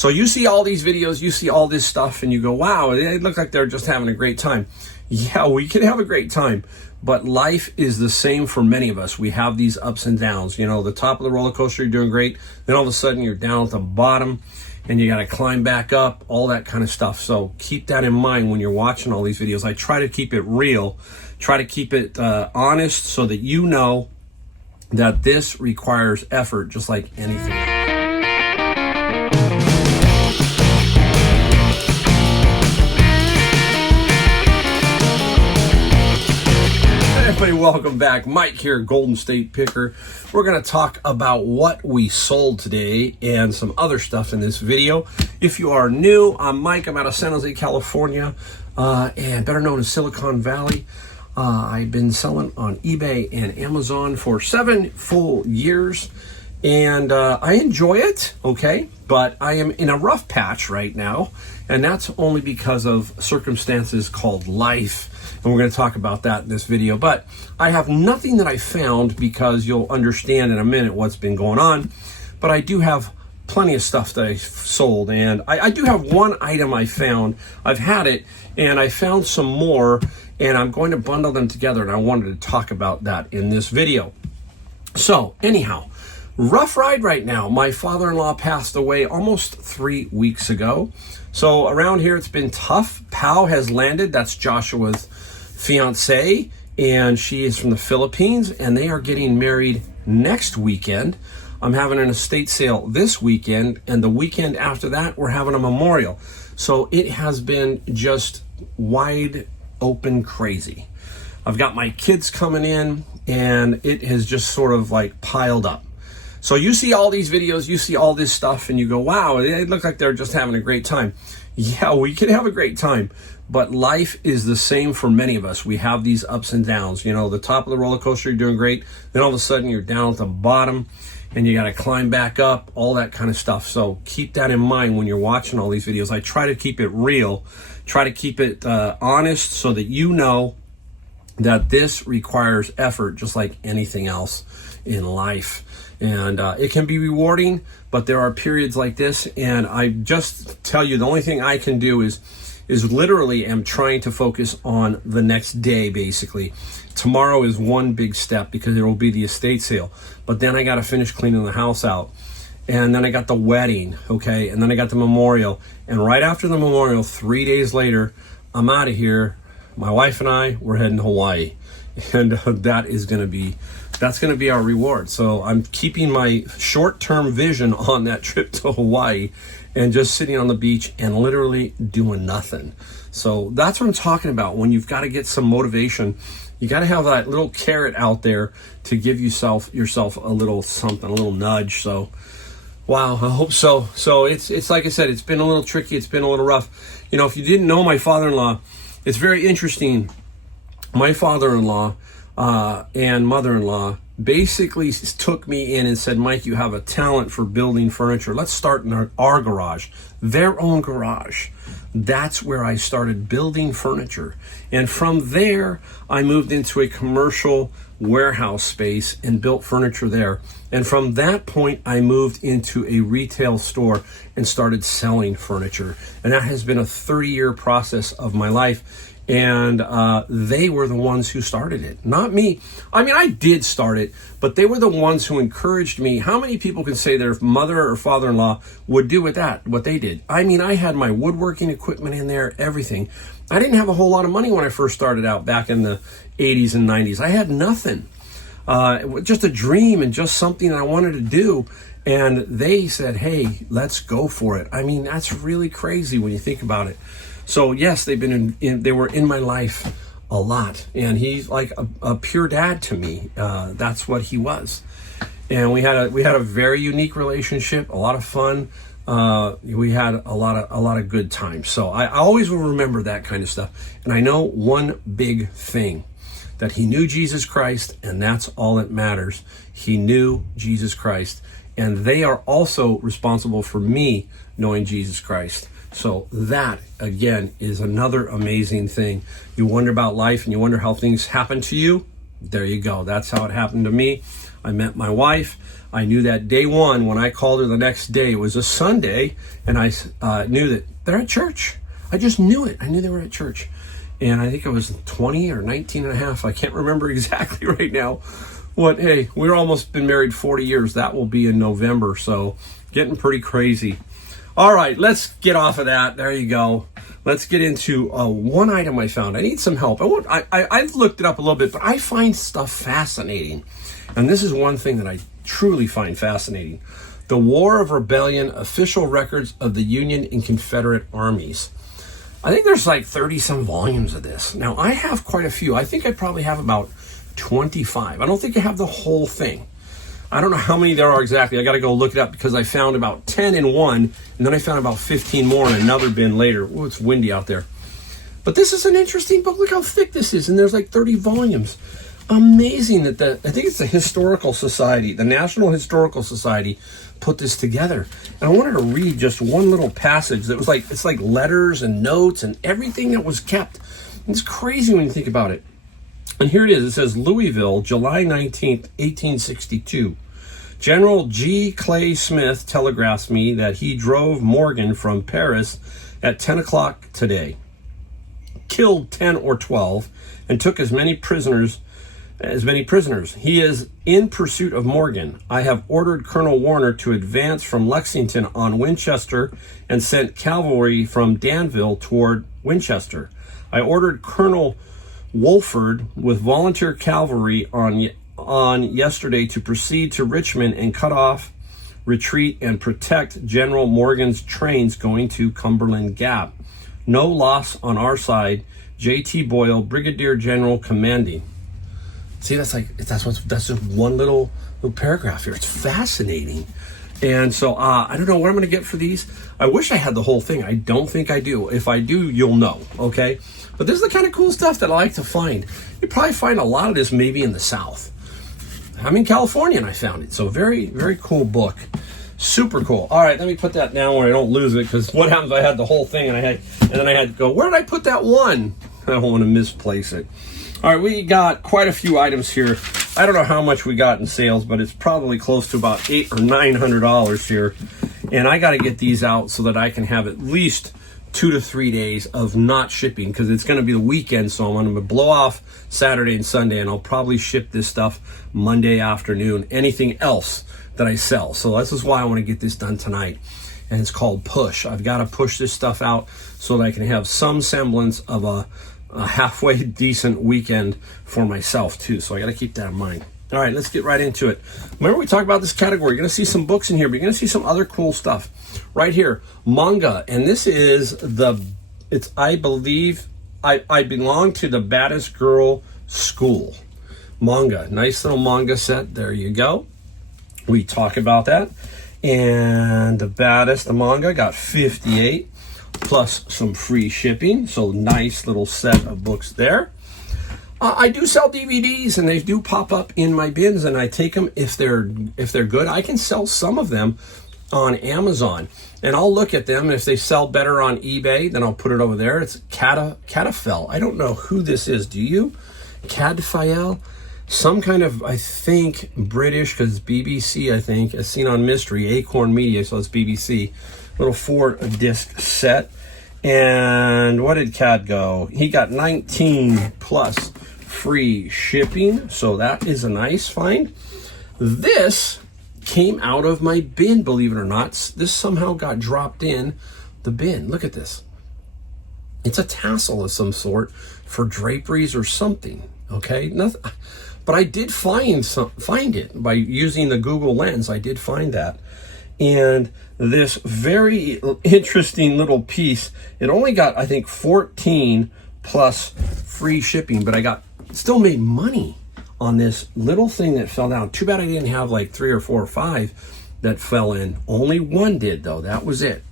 So you see all these videos, you see all this stuff, and you go, wow, they look like they're just having a great time. Yeah, we can have a great time, but life is the same for many of us. We have these ups and downs. You know, the top of the roller coaster, you're doing great. Then all of a sudden you're down at the bottom and you got to climb back up, all that kind of stuff. So keep that in mind when you're watching all these videos. I try to keep it real, try to keep it honest so that you know that this requires effort just like anything. Everybody, welcome back. Mike here, Golden State Picker. We're going to talk about what we sold today and some other stuff in this video. If you are new, I'm Mike. I'm out of San Jose, California, and better known as Silicon Valley. I've been selling on eBay and Amazon for 7 full years, and I enjoy it, okay? But I am in a rough patch right now, and that's only because of circumstances called life. And we're going to talk about that in this video. But I have nothing that I found, because you'll understand in a minute what's been going on. But I do have plenty of stuff that I sold. And I do have one item I found. I've had it, and I found some more. And I'm going to bundle them together. And I wanted to talk about that in this video. So anyhow, rough ride right now. My father-in-law passed away almost 3 weeks ago. So around here, it's been tough. Pau has landed. That's Joshua's fiance, and she is from the Philippines, and they are getting married next weekend. I'm having an estate sale this weekend, and the weekend after that, we're having a memorial. So it has been just wide open crazy. I've got my kids coming in, and it has just sort of like piled up. So you see all these videos, you see all this stuff, and you go, wow, they look like they're just having a great time. Yeah, we can have a great time, but life is the same for many of us. We have these ups and downs. You know, the top of the roller coaster, you're doing great. Then all of a sudden you're down at the bottom and you got to climb back up, all that kind of stuff. So keep that in mind when you're watching all these videos. I try to keep it real, try to keep it honest so that you know that this requires effort just like anything else in life. And it can be rewarding, but there are periods like this. And I just tell you, the only thing I can do is literally am trying to focus on the next day, basically. Tomorrow is one big step because there will be the estate sale. But then I got to finish cleaning the house out. And then I got the wedding, okay? And then I got the memorial. And right after the memorial, 3 days later, I'm out of here. My wife and I, we're heading to Hawaii. And that's going to be our reward. So I'm keeping my short-term vision on that trip to Hawaii and just sitting on the beach and literally doing nothing. So that's what I'm talking about. When you've got to get some motivation, you got to have that little carrot out there to give yourself a little something, a little nudge. So, wow, I hope so. So it's like I said, it's been a little tricky. It's been a little rough. You know, if you didn't know my father-in-law, it's very interesting. My father-in-law and mother-in-law basically took me in and said, Mike, you have a talent for building furniture. Let's start in our garage, their own garage. That's where I started building furniture. And from there, I moved into a commercial warehouse space and built furniture there. And from that point, I moved into a retail store and started selling furniture. And that has been a 30-year process of my life. And they were the ones who started it, not me. I mean, I did start it, but they were the ones who encouraged me. How many people can say their mother or father-in-law would do with that, what they did? I mean, I had my woodworking equipment in there, everything. I didn't have a whole lot of money when I first started out back in the 80s and 90s. I had nothing. Just a dream and just something I wanted to do. And they said, hey, let's go for it. I mean, that's really crazy when you think about it. So yes, they were in my life a lot, and he's like a pure dad to me. That's what he was, and we had a very unique relationship, a lot of fun. We had a lot of good times. So I always will remember that kind of stuff. And I know one big thing, that he knew Jesus Christ, and that's all that matters. He knew Jesus Christ, and they are also responsible for me knowing Jesus Christ. So that, again, is another amazing thing. You wonder about life and you wonder how things happen to you. There you go. That's how it happened to me. I met my wife. I knew that day one when I called her the next day. It was a Sunday, and I knew that they're at church. I just knew it. I knew they were at church. And I think it was 20 or 19 and a half. I can't remember exactly right now. Hey, we're almost been married 40 years. That will be in November, so getting pretty crazy. All right, let's get off of that. There you go. Let's get into one item I found. I need some help. I've looked it up a little bit, but I find stuff fascinating. And this is one thing that I truly find fascinating. The War of Rebellion, official records of the Union and Confederate armies. I think there's like 30 some volumes of this. Now, I have quite a few. I think I probably have about 25. I don't think I have the whole thing. I don't know how many there are exactly. I got to go look it up because I found about 10 in one, and then I found about 15 more in another bin later. Oh, it's windy out there. But this is an interesting book. Look how thick this is, and there's like 30 volumes. Amazing that I think it's the Historical Society, the National Historical Society, put this together. And I wanted to read just one little passage that was like, it's like letters and notes and everything that was kept. It's crazy when you think about it. And here it is. It says, Louisville, July 19th, 1862. General G. Clay Smith telegraphs me that he drove Morgan from Paris at 10 o'clock today, killed 10 or 12, and took as many prisoners. He is in pursuit of Morgan. I have ordered Colonel Warner to advance from Lexington on Winchester and sent cavalry from Danville toward Winchester. I ordered Colonel Wolford with volunteer cavalry on yesterday to proceed to Richmond and cut off, retreat, and protect General Morgan's trains going to Cumberland Gap. No loss on our side. J.T. Boyle, Brigadier General commanding. See, that's just one little paragraph here. It's fascinating. And so I don't know what I'm going to get for these. I wish I had the whole thing. I don't think I do. If I do, you'll know, okay? But this is the kind of cool stuff that I like to find. You probably find a lot of this maybe in the South. I'm in California and I found it. So very, very cool book. Super cool. All right, let me put that down where I don't lose it, because what happens if I had the whole thing and then I had to go, where did I put that one? I don't want to misplace it. All right, we got quite a few items here. I don't know how much we got in sales, but it's probably close to about $800 or $900 here. And I got to get these out so that I can have at least 2 to 3 days of not shipping, because it's going to be the weekend. So I'm going to blow off Saturday and Sunday, and I'll probably ship this stuff Monday afternoon. Anything else that I sell. So this is why I want to get this done tonight. And it's called push. I've got to push this stuff out so that I can have some semblance of a halfway decent weekend for myself too. So I got to keep that in mind. All right, let's get right into it. Remember, we talked about this category. You're going to see some books in here, but you're going to see some other cool stuff right here. Manga, and this is I believe I belong to the Baddest Girl School. Manga, nice little manga set. There you go. We talk about that. And the manga got 58 plus some free shipping. So nice little set of books there. I do sell DVDs, and they do pop up in my bins, and I take them if they're good. I can sell some of them on Amazon, and I'll look at them, and if they sell better on eBay, then I'll put it over there. It's Catafel. I don't know who this is. Do you? Catafel? Some kind of, I think, British, because it's BBC, I think, as seen on Mystery, Acorn Media, so it's BBC. Little 4-disc set. And what did Cad go? He got 19 plus free shipping, so that is a nice find. This came out of my bin, believe it or not. This somehow got dropped in the bin. Look at this. It's a tassel of some sort for draperies or something. Okay, nothing. But I did find it by using the Google Lens. I did find that. And this very interesting little piece, it only got, I think, 14 plus free shipping, but I still made money on this little thing that fell down. Too bad I didn't have like 3 or 4 or 5 that fell in. Only one did, though. That was it.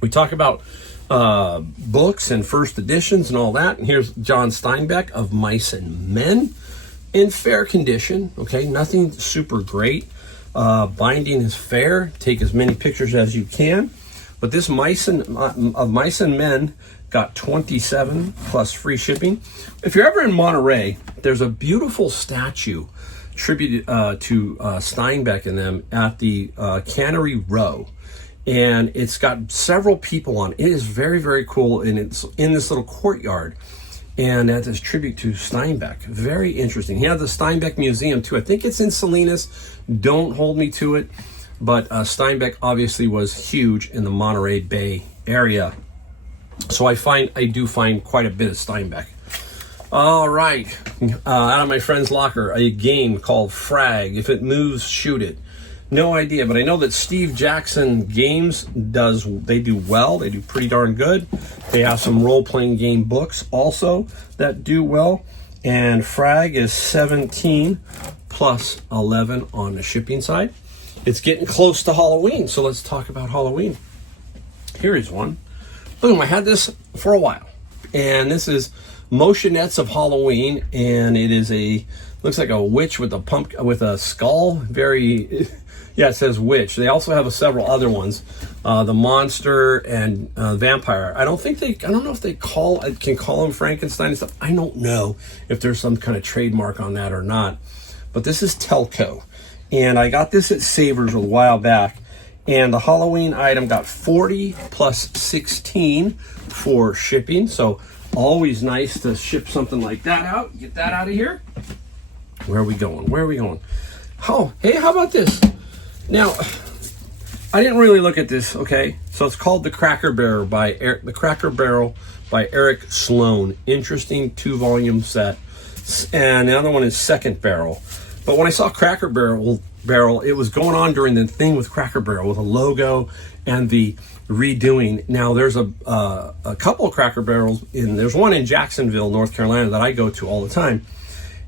We talk about books and first editions and all that. And here's John Steinbeck of Mice and Men in fair condition. Okay, nothing super great. Binding is fair. Take as many pictures as you can. But this Mice and Men got 27 plus free shipping. If you're ever in Monterey, there's a beautiful statue tribute to Steinbeck and them at the Cannery Row. And it's got several people on. It is very, very cool, and it's in this little courtyard. And that is tribute to Steinbeck. Very interesting. He has the Steinbeck Museum too. I think it's in Salinas. Don't hold me to it. But Steinbeck obviously was huge in the Monterey Bay area. So I do find quite a bit of Steinbeck. All right. Out of my friend's locker, a game called Frag. If it moves, shoot it. No idea, but I know that Steve Jackson Games they do well. They do pretty darn good. They have some role-playing game books also that do well. And Frag is 17 plus 11 on the shipping side. It's getting close to Halloween, so let's talk about Halloween. Here is one. Boom, I had this for a while. And this is Motionettes of Halloween, and it is looks like a witch with a skull. Very... Yeah, it says witch. They also have several other ones, the monster and vampire. I don't know if they can call them Frankenstein and stuff. I don't know if there's some kind of trademark on that or not. But this is Telco, and I got this at Savers a while back. And the Halloween item got 40 plus 16 for shipping. So always nice to ship something like that out. Get that out of here. Where are we going? Oh, hey, how about this? Now, I didn't really look at this, okay? So it's called The Cracker Barrel by Eric Sloan. Interesting 2-volume set. And the other one is Second Barrel. But when I saw Cracker Barrel, it was going on during the thing with Cracker Barrel with a logo and the redoing. Now, there's a couple of Cracker Barrels. There's one in Jacksonville, North Carolina that I go to all the time.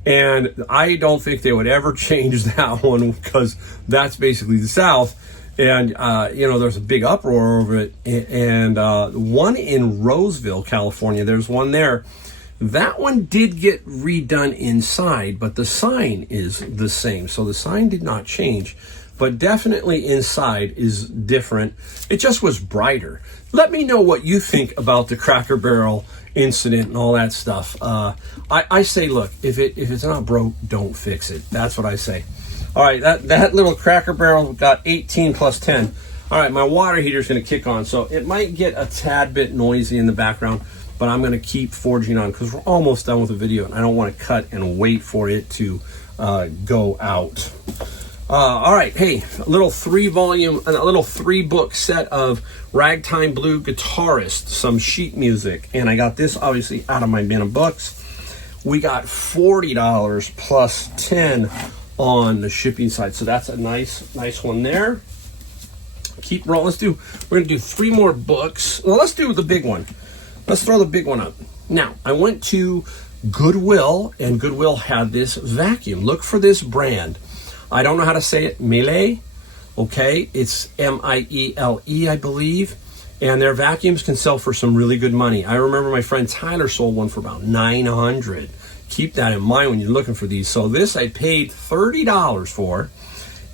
And I don't think they would ever change that one because that's basically the South. And, there's a big uproar over it. And one in Roseville, California, there's one there. That one did get redone inside, but the sign is the same. So the sign did not change, but definitely inside is different. It just was brighter. Let me know what you think about the Cracker Barrel incident and all that stuff. I say, look, if it's not broke, don't fix it. That's what I say. All right, that little Cracker Barrel got 18 plus 10. All right, my water heater is going to kick on, so it might get a tad bit noisy in the background, but I'm going to keep forging on because we're almost done with the video, and I don't want to cut and wait for it to go out. All right, hey, a little 3-book set of Ragtime Blue Guitarist, some sheet music, and I got this obviously out of my bin of books. We got $40 plus 10 on the shipping side, so that's a nice one there. Keep rolling. We're gonna do 3 more books. Well, let's do the big one. Let's throw the big one up. Now, I went to Goodwill, and Goodwill had this vacuum. Look for this brand. I don't know how to say it. Miele, okay? It's M-I-E-L-E, I believe. And their vacuums can sell for some really good money. I remember my friend Tyler sold one for about $900. Keep that in mind when you're looking for these. So this I paid $30 for.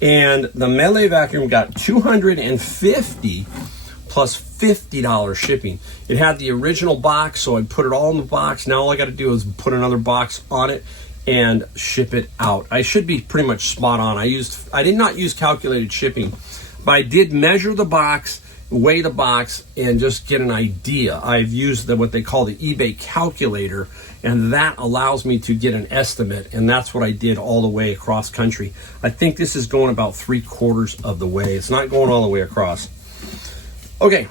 And the Miele vacuum got $250 plus $50 shipping. It had the original box, so I put it all in the box. Now all I got to do is put another box on it and ship it out. I should be pretty much spot on. I did not use calculated shipping, but I did measure the box, weigh the box, and just get an idea. I've used what they call the eBay calculator, and that allows me to get an estimate, and that's what I did all the way across country. I think this is going about 3/4 of the way. It's not going all the way across. Okay,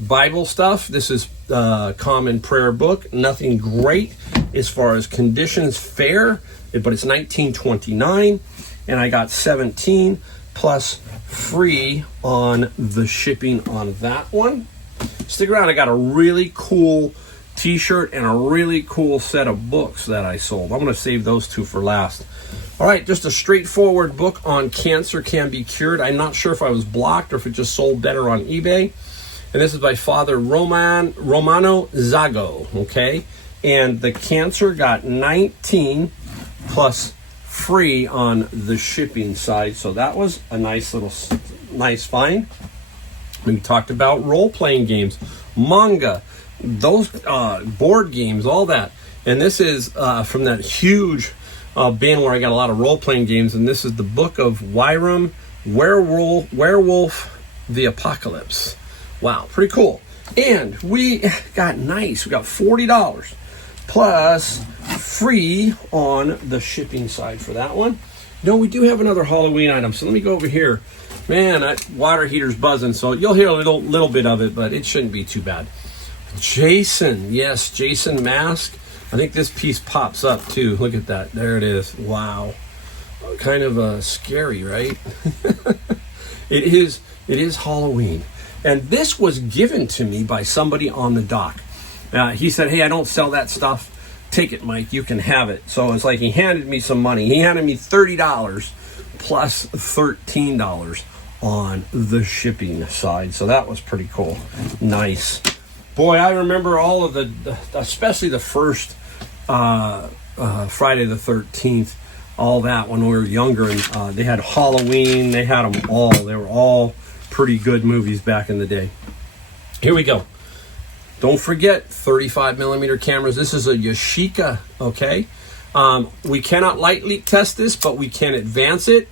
Bible stuff. This is Common Prayer book. Nothing great as far as conditions, fair, but it's $19.29, and I got 17 plus free on the shipping on that one. Stick around. I got a really cool t-shirt and a really cool set of books that I sold. I'm going to save those 2 for last. All right, just a straightforward book on cancer can be cured. I'm not sure if I was blocked or if it just sold better on eBay. And this is by Father Romano Zago, okay? And the cancer got 19 plus free on the shipping side. So that was a nice find. We talked about role-playing games, manga, those board games, all that. And this is from that huge bin where I got a lot of role-playing games, and this is the Book of Wyram, Werewolf the Apocalypse. Wow, pretty cool. And we got $40 plus free on the shipping side for that one. No, we do have another Halloween item, so let me go over here. Man, that water heater's buzzing, so you'll hear a little bit of it, but it shouldn't be too bad. Jason, yes, Jason mask. I think this piece pops up too. Look at that. There it is. Wow. Kind of scary, right? It is Halloween. And this was given to me by somebody on the dock. He said, hey, I don't sell that stuff. Take it, Mike. You can have it. So it's like he handed me some money. He handed me $30 plus $13 on the shipping side. So that was pretty cool. Nice. Boy, I remember all of especially the first Friday the 13th, all that when we were younger. And they had Halloween. They had them all. They were all pretty good movies back in the day. Here we go. Don't forget 35 millimeter cameras. This is a Yashica, okay? We cannot light leak test this, but we can advance it.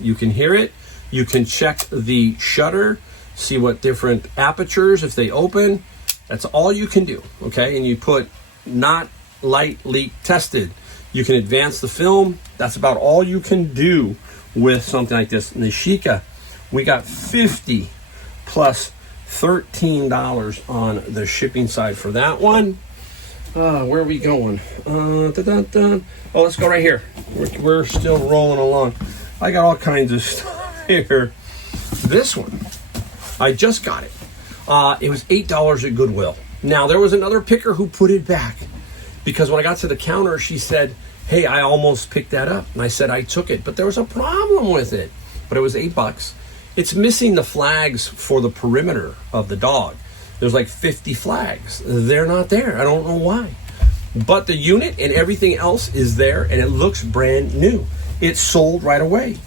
You can hear it. You can check the shutter, see what different apertures, if they open. That's all you can do, okay? And you put not light leak tested. You can advance the film. That's about all you can do with something like this. In the Yashica, we got 50 plus $13 on the shipping side for that one. Where are we going? Oh, let's go right here. We're still rolling along. I got all kinds of stuff here. This one, I just got it. It was $8 at Goodwill. Now, there was another picker who put it back because when I got to the counter, she said, hey, I almost picked that up. And I said, I took it, but there was a problem with it. But it was $8. It's missing the flags for the perimeter of the dog. There's like 50 flags. They're not there. I don't know why. But the unit and everything else is there, and it looks brand new. It's sold right away.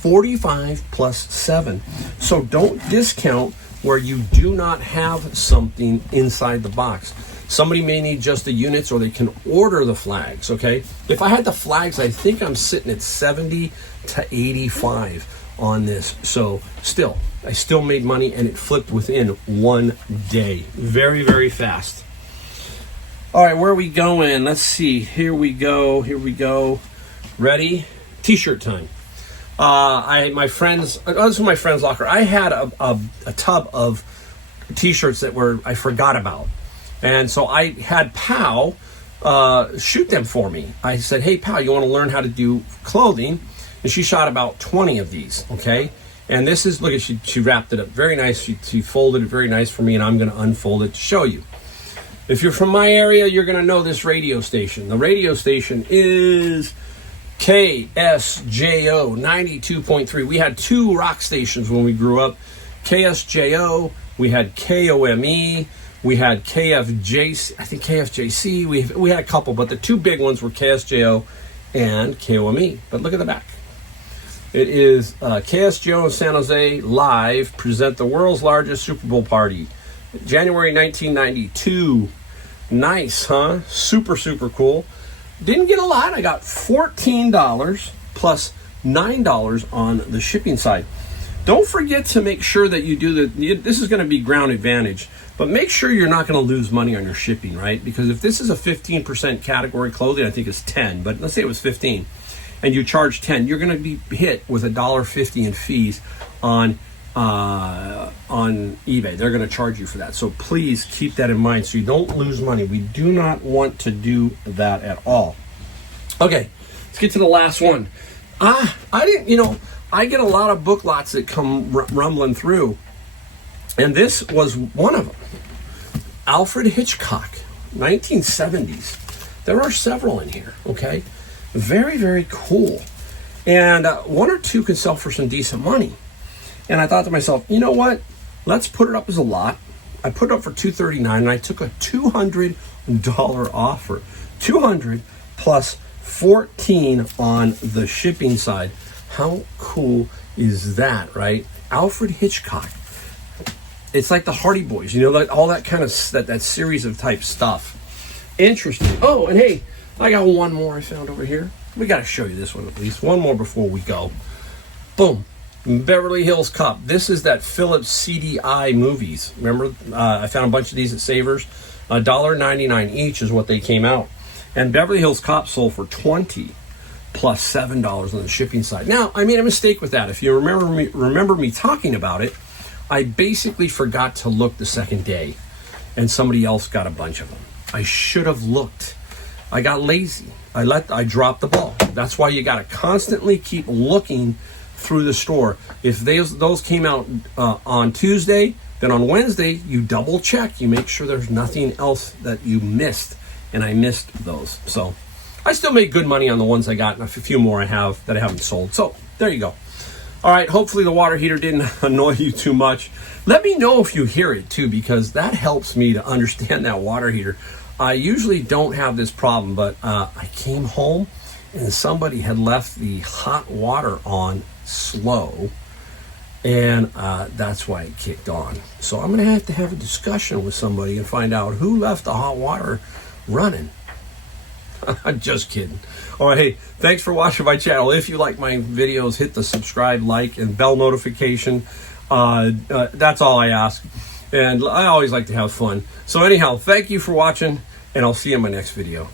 45 plus 7. So don't discount where you do not have something inside the box. Somebody may need just the units, or they can order the flags, okay? If I had the flags, I think I'm sitting at 70 to 85 on this. So I still made money, and it flipped within 1 day. Very, very fast. All right, where are we going? Let's see. Here we go. Ready? T-shirt time. This was my friend's locker. I had a tub of T-shirts that I forgot about. And so I had Pal shoot them for me. I said, hey, Pal, you want to learn how to do clothing? And she shot about 20 of these, okay? And this is, look at, she wrapped it up very nice. She folded it very nice for me, and I'm going to unfold it to show you. If you're from my area, you're going to know this radio station. The radio station is KSJO 92.3. We had 2 rock stations when we grew up. KSJO, we had KOME, we had KFJC, I think KFJC. We had a couple, but the 2 big ones were KSJO and KOME. But look at the back. It is KSJO in San Jose live present the world's largest Super Bowl party. January 1992. Nice, huh? Super, super cool. Didn't get a lot. I got $14 plus $9 on the shipping side. Don't forget to make sure that you do this is going to be ground advantage, but make sure you're not going to lose money on your shipping, right? Because if this is a 15% category clothing, I think it's 10, but let's say it was 15, and you charge 10, you're going to be hit with $1.50 in fees on eBay. They're going to charge you for that. So please keep that in mind so you don't lose money. We do not want to do that at all. Okay, let's get to the last one. I get a lot of book lots that come rumbling through, and this was one of them. Alfred Hitchcock, 1970s. There are several in here, okay? Very, very cool. And 1 or 2 can sell for some decent money. And I thought to myself, you know what? Let's put it up as a lot. I put it up for $239, and I took a $200 offer. $200 plus 14 on the shipping side. How cool is that, right? Alfred Hitchcock. It's like the Hardy Boys, like all that kind of that series of type stuff. Interesting. Oh, and hey, I got one more I found over here. We got to show you this one at least. One more before we go. Boom. Beverly Hills Cop. This is that Philips CDI movies. Remember, I found a bunch of these at Savers. $1.99 each is what they came out. And Beverly Hills Cop sold for $20 plus $7 on the shipping side. Now, I made a mistake with that. If you remember me talking about it, I basically forgot to look the second day, and somebody else got a bunch of them. I should have looked. I got lazy. I dropped the ball. That's why you got to constantly keep looking through the store. If those came out on Tuesday, then on Wednesday you double check. You make sure there's nothing else that you missed, and I missed those. So I still make good money on the ones I got, and a few more I have that I haven't sold. So there you go. All right, hopefully the water heater didn't annoy you too much. Let me know if you hear it too, because that helps me to understand that water heater. I usually don't have this problem, but I came home and somebody had left the hot water on slow, and that's why it kicked on. So I'm gonna have to have a discussion with somebody and find out who left the hot water running. I'm just kidding. All right, hey, thanks for watching my channel. If you like my videos, hit the subscribe, like, and bell notification. That's all I ask. And I always like to have fun. So anyhow, thank you for watching, and I'll see you in my next video.